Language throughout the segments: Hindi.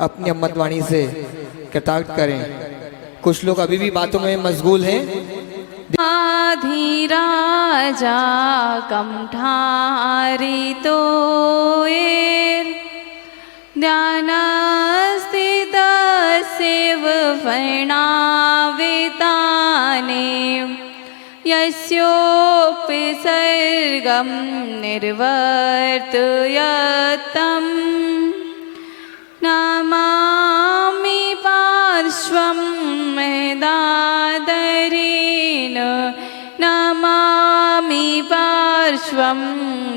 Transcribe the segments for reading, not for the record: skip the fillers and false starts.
अपनी अमृत वाणी से कृतार्थ करें। कुछ लोग अभी भी बातों में मशगूल हैं। धीराजा कमठारितो ध्यानस्थितस्यैव वर्णावेताने यस्योपि सर्गं निर्वर्तयतं नमामि पार्श्वं महदादरेण नमामि पार्श्वं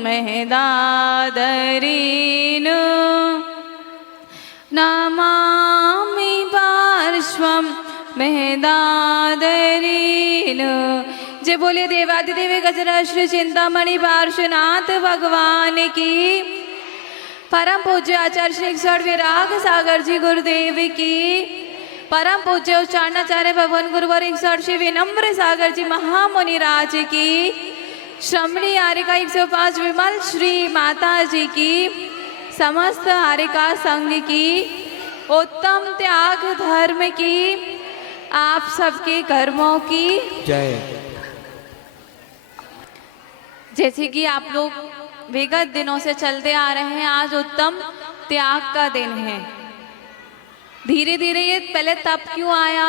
महदादरेण नमामि पार्श्वं महदादरेण। जय बोले देवादिदेव गजराश्री चिंतामणि पार्श्वनाथ भगवान की। परम पूज्य आचार्य श्री 61 विराग सागर जी गुरुदेव की। परम पूज्य उच्चारणाचार्य भगवान गुरुवर 61 श्री विनम्र सागर जी महामुनि राज की। श्रमणी आरिका 105 विमल श्री माता जी की। समस्त आरिका संघ की। उत्तम त्याग धर्म की। आप सबके कर्मों की जय। जैसे कि आप लोग विगत दिनों से चलते आ रहे हैं, आज उत्तम त्याग का दिन है। धीरे धीरे ये पहले तप क्यों आया,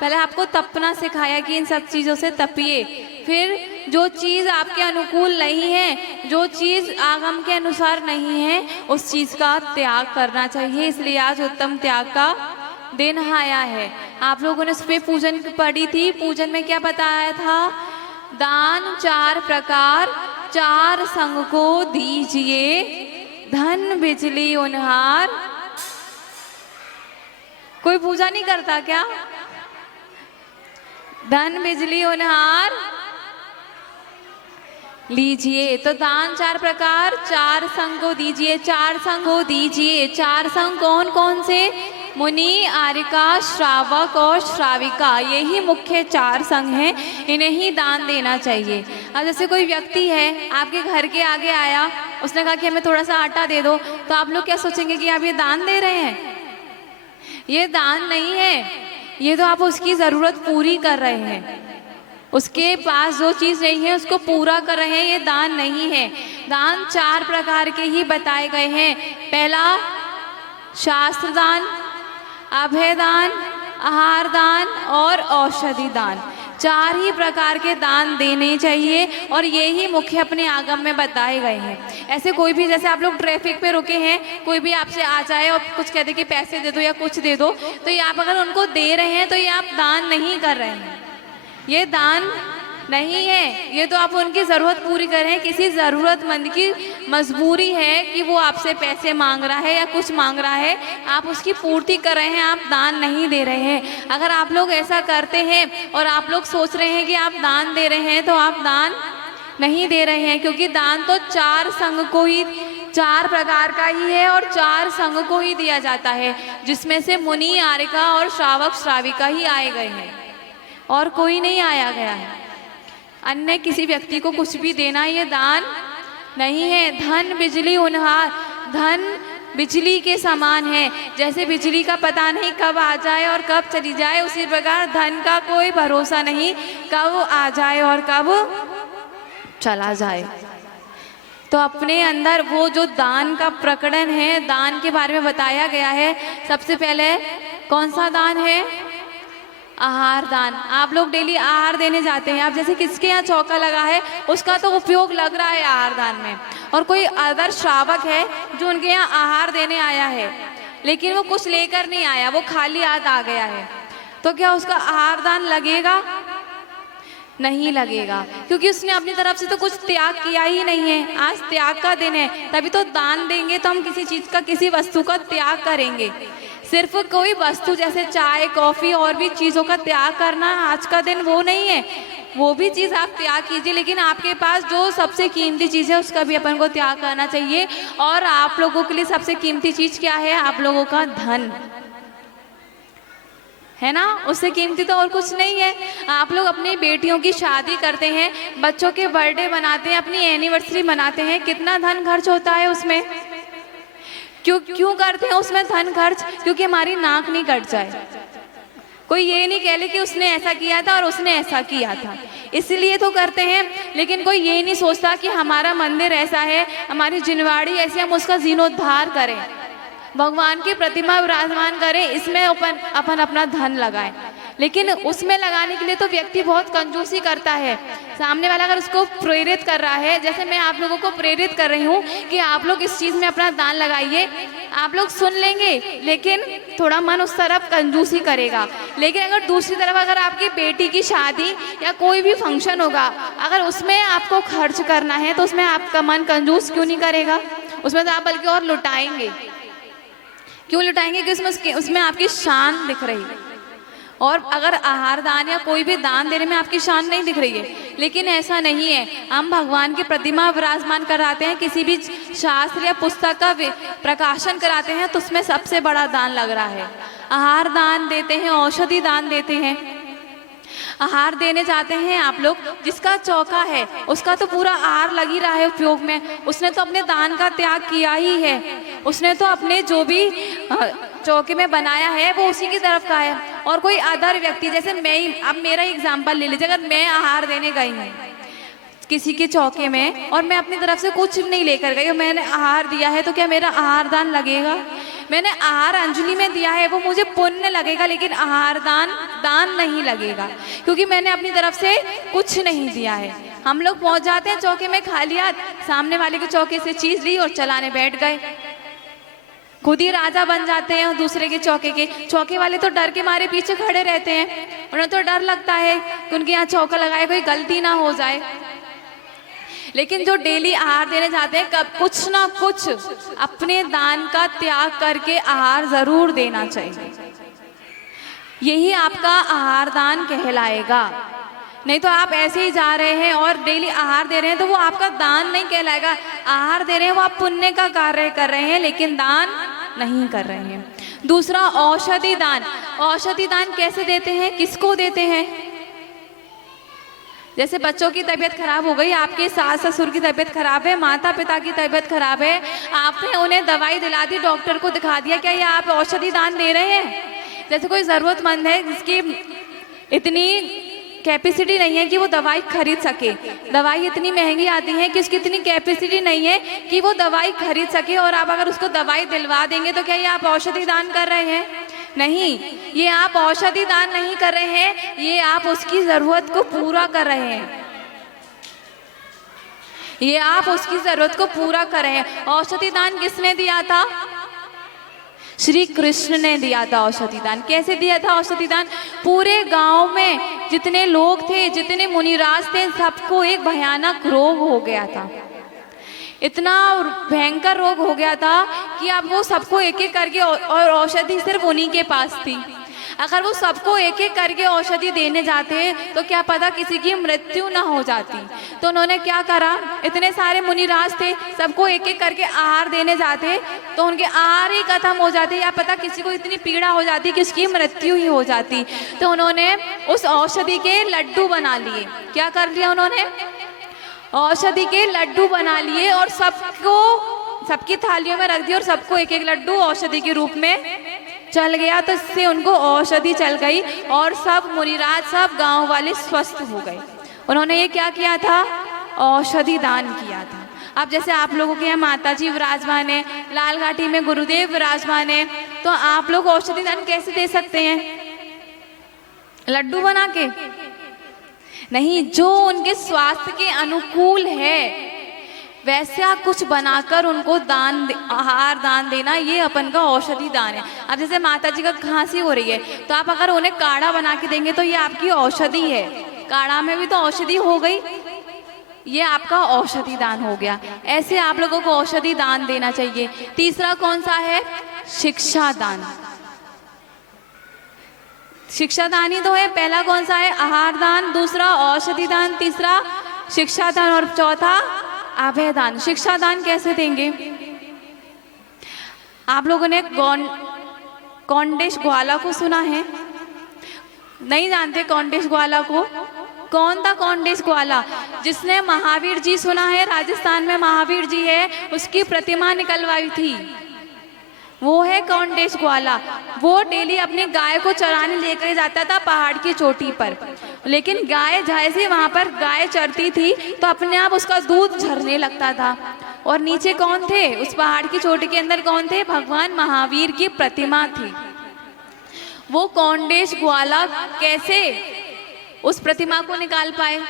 पहले आपको तपना सिखाया कि इन सब चीज़ों से तपिए। फिर जो चीज़ आपके अनुकूल नहीं है, जो चीज़ आगम के अनुसार नहीं है, उस चीज़ का त्याग करना चाहिए। इसलिए आज उत्तम त्याग का दिन आया है। आप लोगों ने उस पर पूजन पढ़ी थी। पूजन में क्या बताया था? दान 4 प्रकार 4 संग को दीजिए, धन बिजली उनहार। कोई पूजा नहीं करता क्या? धन बिजली उनहार लीजिए। तो दान 4 प्रकार 4 संग को दीजिए, 4 संग को दीजिए। 4 संग कौन कौन से? मुनि, आरिका, श्रावक और श्राविका, यही मुख्य 4 संघ हैं। इन्हें ही दान देना चाहिए। अब जैसे कोई व्यक्ति है आपके घर के आगे आया, उसने कहा कि हमें थोड़ा सा आटा दे दो, तो आप लोग क्या सोचेंगे कि आप ये दान दे रहे हैं? ये दान नहीं है, ये तो आप उसकी ज़रूरत पूरी कर रहे हैं। उसके पास जो चीज़ नहीं है उसको पूरा कर रहे हैं, ये दान नहीं है। दान 4 प्रकार के ही बताए गए हैं। पहला शास्त्र दान, अभय दान, आहार दान और औषधि दान। 4 ही प्रकार के दान देने चाहिए और ये ही मुख्य अपने आगम में बताए गए हैं। ऐसे कोई भी, जैसे आप लोग ट्रैफिक पे रुके हैं, कोई भी आपसे आ जाए और कुछ कहते कि पैसे दे दो या कुछ दे दो, तो ये आप अगर उनको दे रहे हैं तो ये आप दान नहीं कर रहे हैं, ये दान नहीं है। ये तो आप उनकी ज़रूरत पूरी कर रहे हैं। किसी ज़रूरतमंद की मजबूरी है कि वो आपसे पैसे मांग रहा है या कुछ मांग रहा है, आप उसकी पूर्ति कर रहे हैं, आप दान नहीं दे रहे हैं। अगर आप लोग ऐसा करते हैं और आप लोग सोच रहे हैं कि आप दान दे रहे हैं, तो आप दान नहीं दे रहे हैं। क्योंकि दान तो 4 संघ को ही, 4 प्रकार का ही है और 4 संघ को ही दिया जाता है, जिसमें से मुनि, आरिका और श्रावक श्राविका ही आए गए हैं और कोई नहीं आया गया है। अन्य किसी व्यक्ति को कुछ भी देना ये दान नहीं है। धन बिजली उनहार, धन बिजली के समान है। जैसे बिजली का पता नहीं कब आ जाए और कब चली जाए, उसी प्रकार धन का कोई भरोसा नहीं कब आ जाए और कब चला जाए। तो अपने अंदर वो जो दान का प्रकरण है, दान के बारे में बताया गया है। सबसे पहले कौन सा दान है? आहार दान। आप लोग डेली आहार देने जाते हैं। आप जैसे किसके यहाँ चौका लगा है, उसका तो उपयोग लग रहा है आहार दान में। और कोई अदर श्रावक है जो उनके यहाँ आहार देने आया है, लेकिन वो कुछ लेकर नहीं आया, वो खाली हाथ आ गया है, तो क्या उसका आहार दान लगेगा? नहीं लगेगा, क्योंकि उसने अपनी तरफ से तो कुछ त्याग किया ही नहीं है। आज त्याग का दिन है, तभी तो दान देंगे तो हम किसी चीज़ का, किसी वस्तु का त्याग करेंगे। सिर्फ कोई वस्तु जैसे चाय, कॉफ़ी और भी चीज़ों का त्याग करना आज का दिन वो नहीं है। वो भी चीज़ आप त्याग कीजिए, लेकिन आपके पास जो सबसे कीमती चीज़ है उसका भी अपन को त्याग करना चाहिए। और आप लोगों के लिए सबसे कीमती चीज़ क्या है? आप लोगों का धन है ना, उससे कीमती तो और कुछ नहीं है। आप लोग अपनी बेटियों की शादी करते हैं, बच्चों के बर्थडे मनाते हैं, अपनी एनिवर्सरी मनाते हैं, कितना धन खर्च होता है उसमें? क्यों क्यों करते हैं उसमें धन खर्च? क्योंकि हमारी नाक नहीं कट जाए, कोई ये नहीं कह ले कि उसने ऐसा किया था और उसने ऐसा किया था, इसलिए तो करते हैं। लेकिन कोई ये नहीं सोचता कि हमारा मंदिर ऐसा है, हमारी जिनवाड़ी ऐसी, हम उसका जीर्णोद्धार करें, भगवान की प्रतिमा विराजमान करें, इसमें अपन अपना धन लगाएं। लेकिन उसमें लगाने के लिए तो व्यक्ति बहुत कंजूसी करता है। सामने वाला अगर उसको प्रेरित कर रहा है, जैसे मैं आप लोगों को प्रेरित कर रही हूँ कि आप लोग इस चीज़ में अपना दान लगाइए, आप लोग सुन लेंगे, लेकिन थोड़ा मन उस तरफ कंजूसी करेगा। लेकिन अगर दूसरी तरफ अगर आपकी बेटी की शादी या कोई भी फंक्शन होगा, अगर उसमें आपको खर्च करना है तो उसमें आपका मन कंजूस क्यों नहीं करेगा? उसमें तो आप बल्कि और लुटाएंगे। क्यों लुटाएंगे? कि उसमें आपकी शान दिख रही है। और अगर आहार दान या कोई भी दान देने में आपकी शान नहीं दिख रही है, लेकिन ऐसा नहीं है। हम भगवान की प्रतिमा विराजमान कराते हैं, किसी भी शास्त्र या पुस्तक का प्रकाशन कराते हैं, तो उसमें सबसे बड़ा दान लग रहा है। आहार दान देते हैं, औषधि दान देते हैं। आहार देने जाते हैं आप लोग, जिसका चौका है उसका तो पूरा आहार लग ही रहा है उपयोग में, उसने तो अपने दान का त्याग किया ही है, उसने तो अपने जो भी चौके में बनाया है वो उसी की तरफ का है। और कोई अदर व्यक्ति, जैसे मैं ही, अब मेरा एग्जाम्पल ले लीजिए, अगर मैं आहार देने गई हूँ किसी के चौके में और मैं अपनी तरफ से कुछ नहीं लेकर गई और मैंने आहार दिया है, तो क्या मेरा आहार दान लगेगा? मैंने आहार अंजलि में दिया है, वो मुझे पुण्य लगेगा, लेकिन आहार दान नहीं लगेगा, क्योंकि मैंने अपनी तरफ से कुछ नहीं दिया है। हम लोग पहुंच जाते हैं चौके में, खाली हाथ, सामने वाले के चौके से चीज ली और चलाने बैठ गए, खुद ही राजा बन जाते हैं दूसरे के चौके के। चौके वाले तो डर के मारे पीछे खड़े रहते हैं, उन्हें तो डर लगता है कि उनके यहाँ चौका लगाए कोई गलती ना हो जाए। लेकिन जो डेली आहार देने जाते हैं, कब कुछ ना कुछ अपने दान का त्याग करके आहार जरूर देना चाहिए, यही आपका आहार दान कहलाएगा। नहीं तो आप ऐसे ही जा रहे हैं और डेली आहार दे रहे हैं तो वो आपका दान नहीं कहलाएगा। आहार दे रहे हैं वो आप पुण्य का कार्य कर रहे हैं, लेकिन दान नहीं कर रहे हैं। दूसरा, औषधि दान। औषधि दान कैसे देते हैं, किसको देते हैं? जैसे बच्चों की तबीयत खराब हो गई, आपके सास ससुर की तबीयत खराब है, माता पिता की तबीयत खराब है, आपने उन्हें दवाई दिला दी, डॉक्टर को दिखा दिया, क्या ये आप औषधि दान दे रहे हैं? जैसे कोई ज़रूरतमंद है जिसकी इतनी कैपेसिटी नहीं है कि वो दवाई खरीद सके, दवाई इतनी महंगी आती है कि उसकी इतनी कैपेसिटी नहीं है कि वो दवाई खरीद सके, और आप अगर उसको दवाई दिलवा देंगे तो क्या ये आप औषधि दान कर रहे हैं? नहीं, ये आप औषधि दान नहीं कर रहे हैं, ये आप उसकी ज़रूरत को पूरा कर रहे हैं, ये आप उसकी ज़रूरत को पूरा कर रहे हैं। औषधि दान किसने दिया था? श्री कृष्ण ने दिया था औषधि दान। कैसे दिया था औषधि दान? पूरे गांव में जितने लोग थे, जितने मुनिराज थे, सबको एक भयानक रोग हो गया था, इतना भयंकर रोग हो गया था कि अब वो सबको एक एक करके, और औषधि सिर्फ उन्हीं के पास थी, अगर वो सबको एक एक करके औषधि देने जाते तो क्या पता किसी की मृत्यु ना हो जाती। तो उन्होंने क्या करा, इतने सारे मुनिराज थे, सबको एक एक करके आहार देने जाते तो उनके आहार ही खत्म हो जाते, या पता किसी को इतनी पीड़ा हो जाती कि उसकी मृत्यु ही हो जाती। तो उन्होंने उस औषधि के लड्डू बना लिए। क्या कर लिया उन्होंने? औषधि के लड्डू बना लिए और सबको, सबकी थालियों में रख दिए और सबको एक एक लड्डू औषधि के रूप में चल गया। तो इससे उनको औषधि चल गई और सब मुनिराज, सब गांव वाले स्वस्थ हो गए। उन्होंने ये क्या किया था? औषधि दान किया था। अब जैसे आप लोगों के यहाँ माता जी विराजमान है, लाल घाटी में गुरुदेव विराजमान है, तो आप लोग औषधि दान कैसे दे सकते हैं? लड्डू बना के नहीं, जो उनके स्वास्थ्य के अनुकूल है वैसा कुछ बनाकर उनको आहार दान देना, ये अपन का औषधि दान है। अब जैसे माता जी का खांसी हो रही है तो आप अगर उन्हें काढ़ा बना के देंगे तो ये आपकी औषधि है, काढ़ा में भी तो औषधि हो गई, ये आपका औषधि दान हो गया। ऐसे आप लोगों को औषधि दान देना चाहिए। तीसरा कौन सा है? शिक्षा दान। शिक्षा दान ही तो है। पहला कौन सा है? आहार दान, दूसरा औषधि दान, तीसरा शिक्षा दान और चौथा अभय दान। शिक्षा दान कैसे देंगे? आप लोगों ने कौंडेश ग्वाला को सुना है? नहीं जानते कौंडेश ग्वाला को? कौन था कौंडेश ग्वाला? जिसने महावीर जी, सुना है राजस्थान में महावीर जी है, उसकी प्रतिमा निकलवाई थी। वो है कौंडेश ग्वाला। वो डेली अपनी गाय को चराने लेकर जाता था पहाड़ की चोटी पर, लेकिन गाय जैसे वहाँ पर गाय चरती थी तो अपने आप उसका दूध झरने लगता था। और नीचे कौन थे उस पहाड़ की चोटी के अंदर? कौन थे? भगवान महावीर की प्रतिमा थी। वो कौंडेश ग्वाला कैसे उस प्रतिमा को निकाल पाए,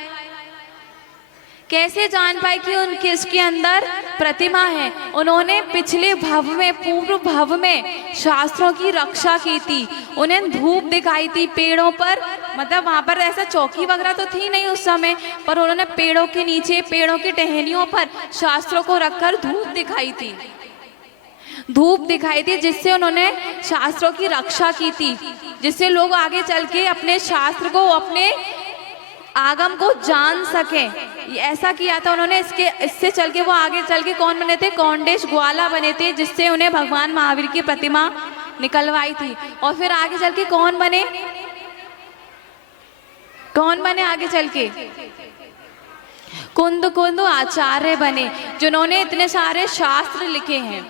कैसे जान पाए कि उनके उसके अंदर प्रतिमा है? उन्होंने पिछले भव में, पूर्व भव में शास्त्रों की रक्षा की थी। उन्हें धूप दिखाई थी पेड़ों पर, मतलब वहां पर ऐसा चौकी वगैरह तो थी नहीं उस समय, पर उन्होंने पेड़ों के नीचे, पेड़ों की टहनियों पर शास्त्रों को रखकर धूप दिखाई थी, धूप दिखाई थी, जिससे उन्होंने शास्त्रों की रक्षा की थी, जिससे लोग आगे चल के अपने शास्त्र को, अपने आगम को जान सके। ऐसा किया था उन्होंने। इससे चल के वो आगे चल के कौन बने थे? कौंडेश ग्वाला बने थे, जिससे उन्हें भगवान महावीर की प्रतिमा निकलवाई थी। और फिर आगे चल के कौन बने? कौन बने आगे चल के? कुंद आचार्य बने, जिन्होंने इतने सारे शास्त्र लिखे हैं।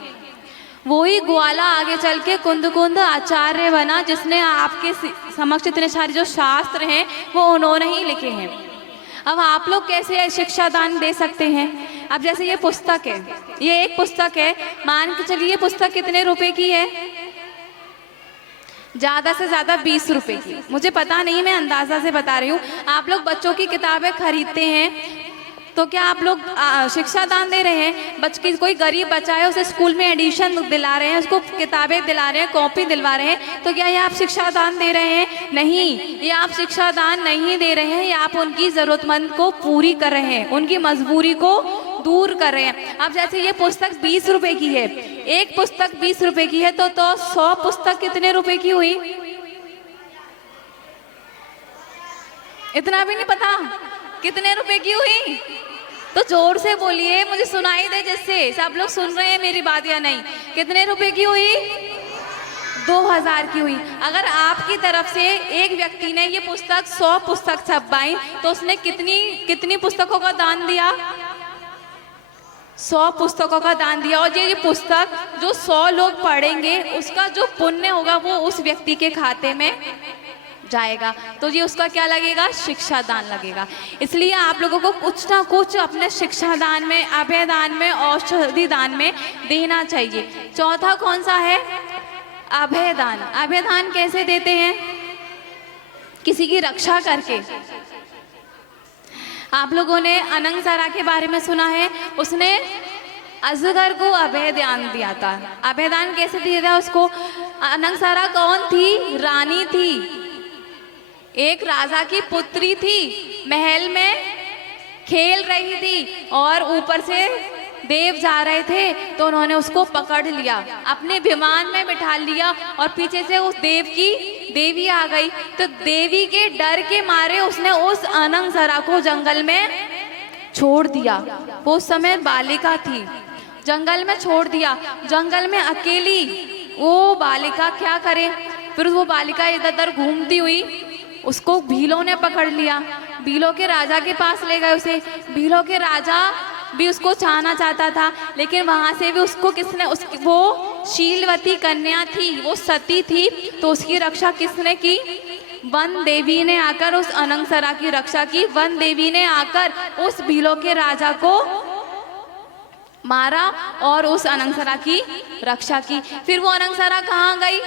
वही ग्वाला आगे चल के कुंद आचार्य बना, जिसने आपके समक्ष इतने सारे जो शास्त्र हैं वो उन्होंने ही लिखे हैं। अब आप लोग कैसे शिक्षा दान दे सकते हैं? अब जैसे ये पुस्तक है, ये एक पुस्तक है, मान के चलिए ये पुस्तक कितने रुपए की है? ज़्यादा से ज़्यादा 20 रुपए की। मुझे पता नहीं, मैं अंदाज़ा से बता रही हूँ। आप लोग बच्चों की किताबें खरीदते हैं तो क्या आप लोग शिक्षा दान दे रहे हैं? कोई गरीब बच्चा है, उसे स्कूल में एडिशन दिला रहे हैं, उसको किताबें दिला रहे हैं, कॉपी दिलवा रहे हैं, तो क्या ये आप शिक्षा दान दे रहे हैं? नहीं, ये आप शिक्षा दान नहीं दे रहे हैं, ये आप उनकी ज़रूरतमंद को पूरी कर रहे हैं, उनकी मजबूरी को दूर कर रहे हैं। अब जैसे ये पुस्तक 20 रुपए की है, एक पुस्तक 20 रुपए की है, तो 100 पुस्तक कितने रुपए की हुई? इतना भी नहीं पता कितने रुपए की हुई? तो जोर से बोलिए, मुझे सुनाई दे, जिससे सब लोग सुन रहे हैं मेरी बात या नहीं। कितने रुपए की हुई? 2000 की हुई। अगर आपकी तरफ से एक व्यक्ति ने ये पुस्तक 100 पुस्तक छपवाई तो उसने कितनी पुस्तकों का दान दिया? 100 पुस्तकों का दान दिया। और ये पुस्तक जो 100 लोग पढ़ेंगे उसका जो पुण्य होगा वो उस व्यक्ति के खाते में जाएगा। तो ये उसका क्या लगेगा? शिक्षा दान लगेगा। इसलिए आप लोगों को कुछ ना कुछ अपने शिक्षा दान में, अभय दान में, औषधि दान में देना चाहिए। चौथा कौन सा है? अभय दान। अभय दान कैसे देते हैं? किसी की रक्षा करके। आप लोगों ने अनंगसरा के बारे में सुना है, उसने अजगर को अभय दान दिया था। अभय दान कैसे दिया था उसको? अनंगसरा कौन थी? रानी थी, एक राजा की पुत्री थी, महल में खेल रही थी और ऊपर से देव जा रहे थे, तो उन्होंने उसको पकड़ लिया, अपने विमान में बिठा लिया और पीछे से उस देवी आ गई। तो देवी के डर के मारे उसने उस अनंगसरा को जंगल में छोड़ दिया। वो उस समय बालिका थी, जंगल में छोड़ दिया। जंगल में अकेली वो बालिका क्या करे? फिर वो बालिका इधर उधर घूमती हुई, उसको भीलों ने पकड़ लिया, भीलों के राजा के पास ले गए उसे। भीलों के राजा भी उसको चाहना चाहता था, लेकिन वहां से भी उसको वो शीलवती कन्या थी, वो सती थी, तो उसकी रक्षा किसने की? वन देवी ने आकर उस अनंगसरा की रक्षा की। वन देवी ने आकर उस भीलों के राजा को मारा और उस अनंगसरा की रक्षा की। फिर वो अनंगसरा कहाँ गई?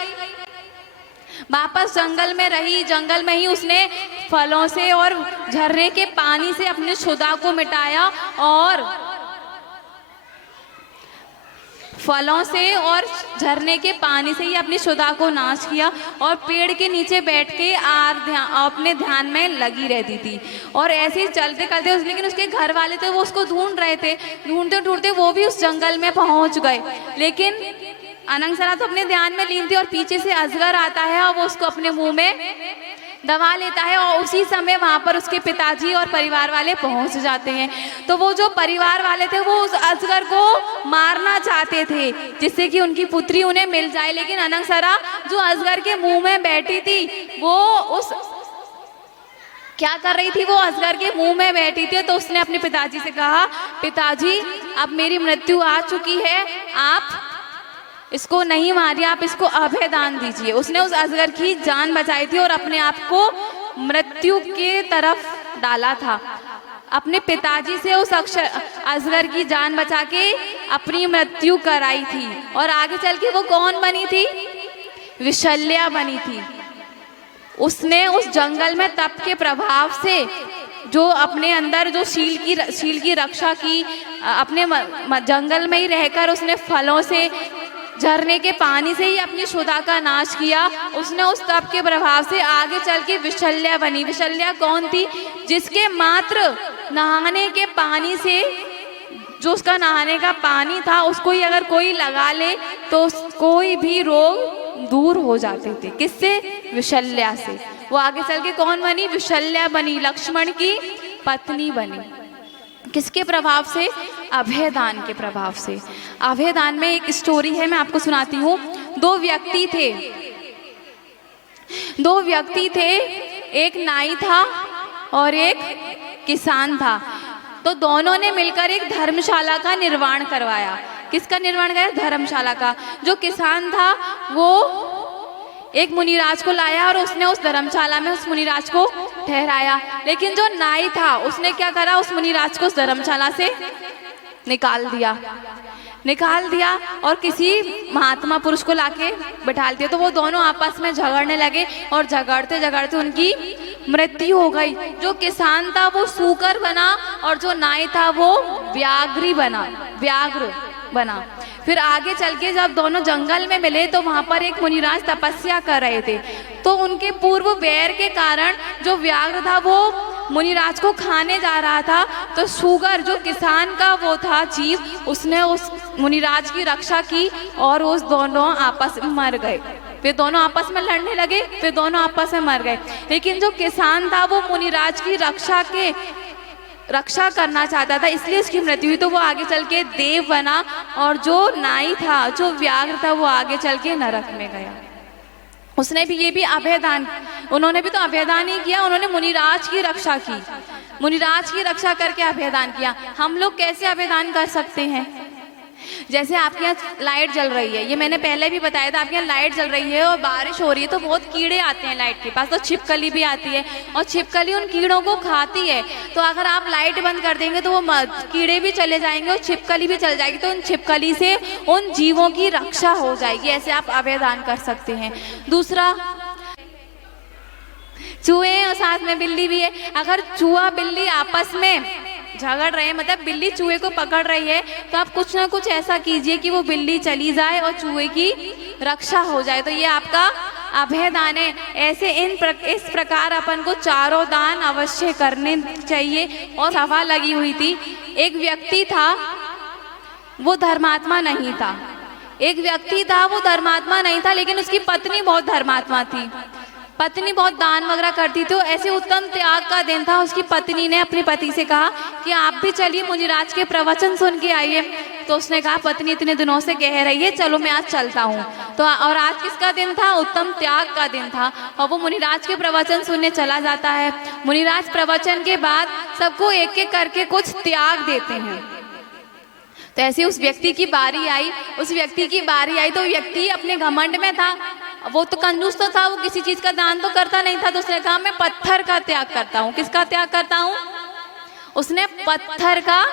वापस जंगल में रही। जंगल में ही उसने फलों से और झरने के पानी से अपने क्षुधा को मिटाया, और फलों से और झरने के पानी से ही अपनी क्षुधा को नाश किया। और पेड़ के नीचे बैठ के अपने ध्यान में लगी रहती थी। और ऐसे ही चलते चलते, लेकिन उसके घर वाले थे वो उसको ढूंढ रहे थे। ढूंढते ढूंढते वो भी उस जंगल में पहुंच गए, लेकिन अनंगसरा तो अपने ध्यान में लीन थी और पीछे से अजगर आता है और वो उसको अपने मुंह में दबा लेता है। और उसी समय वहाँ पर उसके पिताजी और परिवार वाले पहुँच जाते हैं। तो वो जो परिवार वाले थे वो उस अजगर को मारना चाहते थे, जिससे कि उनकी पुत्री उन्हें मिल जाए। लेकिन अनंगसरा जो अजगर के मुंह में बैठी थी, वो उस क्या कर रही थी? वो अजगर के मुंह में बैठी थी। तो उसने अपने पिताजी से कहा, पिताजी अब मेरी मृत्यु आ चुकी है, आप इसको नहीं मारिए, आप इसको अभय दान दीजिए। उसने उस अजगर की जान बचाई थी और अपने आप को मृत्यु के तरफ डाला था। अपने पिताजी से उस अजगर की जान बचा के अपनी मृत्यु कराई थी। और आगे चल के वो कौन बनी थी? विशल्या बनी थी। उसने उस जंगल में तप के प्रभाव से जो अपने अंदर जो शील की रक्षा की, अपने जंगल में ही रहकर उसने फलों से, झरने के पानी से ही अपनी क्षुधा का नाश किया। उसने उस तप के प्रभाव से आगे चल के विशल्या बनी। विशल्या कौन थी? जिसके मात्र नहाने के पानी से, जो उसका नहाने का पानी था, उसको ही अगर कोई लगा ले तो कोई भी रोग दूर हो जाते थे। किससे? विशल्या से। वो आगे चल के कौन बनी? विशल्या बनी, लक्ष्मण की पत्नी बनी। किसके प्रभाव से? अभयदान के प्रभाव से। अभयदान में एक स्टोरी है, मैं आपको सुनाती हूँ। दो व्यक्ति थे, एक नाई था और एक किसान था। तो दोनों ने मिलकर एक धर्मशाला का निर्माण करवाया। किसका निर्माण कराया? धर्मशाला का। जो किसान था वो एक मुनिराज को लाया और उसने उस धर्मशाला में उस मुनिराज को ठहराया। लेकिन जो नाई था उसने क्या करा? उस मुनिराज को उस धर्मशाला से निकाल दिया और किसी महात्मा पुरुष को लाके बैठा दिया। तो वो दोनों आपस में झगड़ने लगे और झगड़ते झगड़ते उनकी मृत्यु हो गई। जो किसान था वो सूकर बना और जो नाई था वो व्याघ्र बना। फिर आगे चल के जब दोनों जंगल में मिले तो वहां पर एक मुनिराज तपस्या कर रहे थे। तो उनके पूर्व बैर के कारण जो व्याघ्र था वो मुनिराज को खाने जा रहा था। तो सूगर, जो किसान का वो था जीव, उसने उस मुनिराज की रक्षा की और उस दोनों आपस में मर गए। फिर दोनों आपस में लड़ने लगे, फिर दोनों आपस में मर गए। लेकिन जो किसान था वो मुनिराज की रक्षा करना चाहता था, इसलिए उसकी मृत्यु हुई। तो वो आगे चल के देव बना और जो नाई था, जो व्याघ्र था, वो आगे चल के नरक में गया। उसने भी, ये भी अभयदान, उन्होंने भी तो अभयदान ही किया। उन्होंने मुनिराज की रक्षा की, मुनिराज की रक्षा करके अभयदान किया। हम लोग कैसे अभयदान कर सकते हैं? जैसे आपके यहाँ लाइट जल रही है, ये मैंने पहले भी बताया था, आपके यहाँ लाइट जल रही है और बारिश हो रही है तो बहुत कीड़े आते हैं लाइट के पास। तो छिपकली भी आती है और छिपकली उन कीड़ों को खाती है। तो अगर आप लाइट बंद कर देंगे तो वो कीड़े भी चले जाएंगे और छिपकली भी चल जाएगी। तो उन छिपकली से उन जीवों की रक्षा हो जाएगी। ऐसे आप अभयदान कर सकते हैं। दूसरा, चूहे और साथ में बिल्ली भी है। अगर चूहा बिल्ली आपस में झगड़ रहे हैं, मतलब बिल्ली चूहे को पकड़ रही है, तो आप कुछ ना कुछ ऐसा कीजिए कि वो बिल्ली चली जाए और चूहे की रक्षा हो जाए। तो ये आपका अभयदान है। ऐसे इस प्रकार अपन को चारों दान अवश्य करने चाहिए। और सभा लगी हुई थी, एक व्यक्ति था वो धर्मात्मा नहीं था। एक व्यक्ति था वो धर्मात्मा नहीं था, लेकिन उसकी पत्नी बहुत धर्मात्मा थी। पत्नी बहुत दान वगैरह करती थी। तो ऐसे उत्तम त्याग का दिन था। उसकी पत्नी ने अपने पति से कहा कि आप भी चलिए मुनिराज के प्रवचन सुन के आइए। तो उसने कहा, पत्नी इतने दिनों से कह रही है, चलो मैं आज चलता हूँ। तो और आज किसका दिन था? उत्तम त्याग का दिन था। और वो मुनिराज के प्रवचन सुनने चला जाता है। मुनिराज प्रवचन के बाद सबको एक एक करके कुछ त्याग देते हैं। तो ऐसे उस व्यक्ति की बारी आई। तो व्यक्ति अपने घमंड में था, वो तो कंजूस तो था, वो किसी चीज का दान तो करता नहीं था। तो उसने कहा, मैं पत्थर का त्याग करता हूँ। किसका त्याग करता हूँ? उसने पत्थर का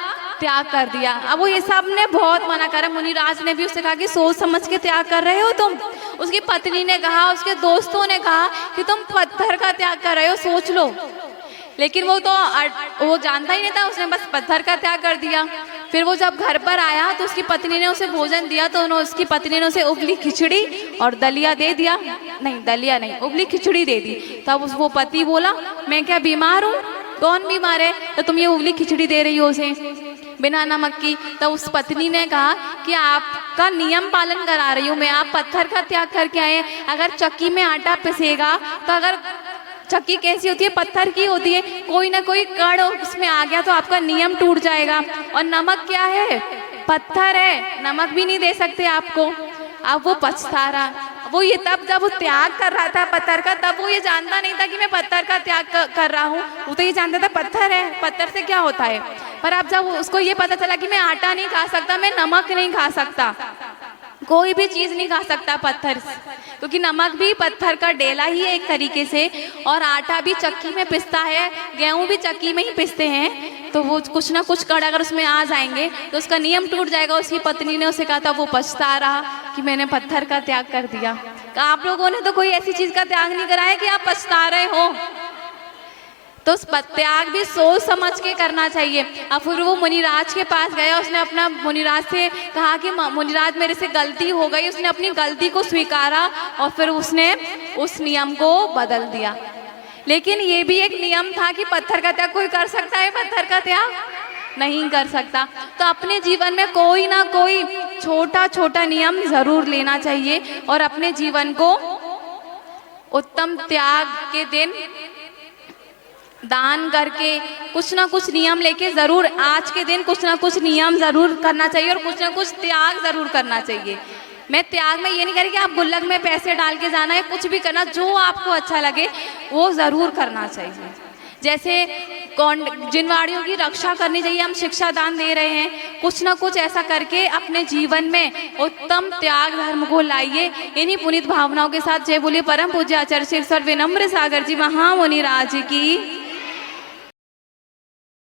त्याग कर दिया। अब वो ये सब ने बहुत मना करा। मुनिराज ने भी उससे कहा कि सोच समझ के त्याग कर रहे हो तुम। उसकी पत्नी ने कहा, उसके दोस्तों ने कहा कि तुम पत्थर का त्याग कर रहे हो, सोच लो। लेकिन वो जानता ही नहीं था, उसने बस पत्थर का त्याग कर दिया। फिर वो जब घर पर आया तो उसकी पत्नी ने उसे भोजन दिया। तो उसकी पत्नी ने उसे उबली खिचड़ी और दलिया दे दिया। नहीं, दलिया नहीं, उबली खिचड़ी दे दी। तब वो पति बोला, मैं क्या बीमार हूँ? कौन बीमार है? तो तुम ये उबली खिचड़ी दे रही हो उसे बिना नमक की। तो उस पत्नी ने कहा कि आपका नियम पालन करा रही हूँ मैं। आप पत्थर का त्याग करके आए। अगर चक्की में आटा पिसेगा तो अगर चक्की कैसी होती है? पत्थर की होती है। कोई ना कोई कण उसमें आ गया तो आपका नियम टूट जाएगा। और नमक क्या है? पत्थर है, नमक भी नहीं दे सकते आपको। अब वो पछता रहा। वो ये तब जब वो त्याग कर रहा था पत्थर का, तब वो ये जानता नहीं था कि मैं पत्थर का त्याग कर रहा हूँ। वो तो ये जानता था पत्थर है, पत्थर से क्या होता है। पर अब जब उसको ये पता चला कि मैं आटा नहीं खा सकता, मैं नमक नहीं खा सकता, कोई भी चीज़ नहीं खा सकता पत्थर से, क्योंकि नमक भी पत्थर का डेला ही है एक तरीके से, और आटा भी चक्की में पिसता है, गेहूं भी चक्की में ही पिसते हैं। तो वो कुछ ना कुछ कण अगर उसमें आ जाएंगे तो उसका नियम टूट जाएगा। उसकी पत्नी ने उसे कहा था, वो पछता रहा कि मैंने पत्थर का त्याग कर दिया। आप लोगों ने तो कोई ऐसी चीज़ का त्याग नहीं करा है कि आप पछता रहे हो। तो उस त्याग भी सोच समझ के करना चाहिए। अब फिर वो मुनिराज के पास गया, उसने अपना मुनिराज से कहा कि मुनिराज मेरे से गलती हो गई। उसने अपनी गलती को स्वीकारा और फिर उसने उस नियम को बदल दिया। लेकिन ये भी एक नियम था कि पत्थर का त्याग कोई कर सकता है, पत्थर का त्याग नहीं कर सकता। तो अपने जीवन में कोई ना कोई छोटा छोटा नियम जरूर लेना चाहिए और अपने जीवन को उत्तम त्याग के दिन दान करके कुछ ना कुछ नियम लेके जरूर आज के दिन कुछ ना कुछ नियम जरूर करना चाहिए और कुछ ना कुछ त्याग जरूर करना चाहिए। मैं त्याग में ये नहीं कह रही कि आप गुल्लक में पैसे डाल के जाना है, कुछ भी करना, जो आपको अच्छा लगे वो जरूर करना चाहिए। जैसे जिनवाड़ियों की रक्षा करनी चाहिए, हम शिक्षा दान दे रहे हैं, कुछ ना कुछ ऐसा करके अपने जीवन में उत्तम त्याग धर्म को लाइए। इन्हीं पुनीत भावनाओं के साथ जय बोलिए परम पूज्य आचार्य श्री विनम्र सागर जी महामुनि राज की।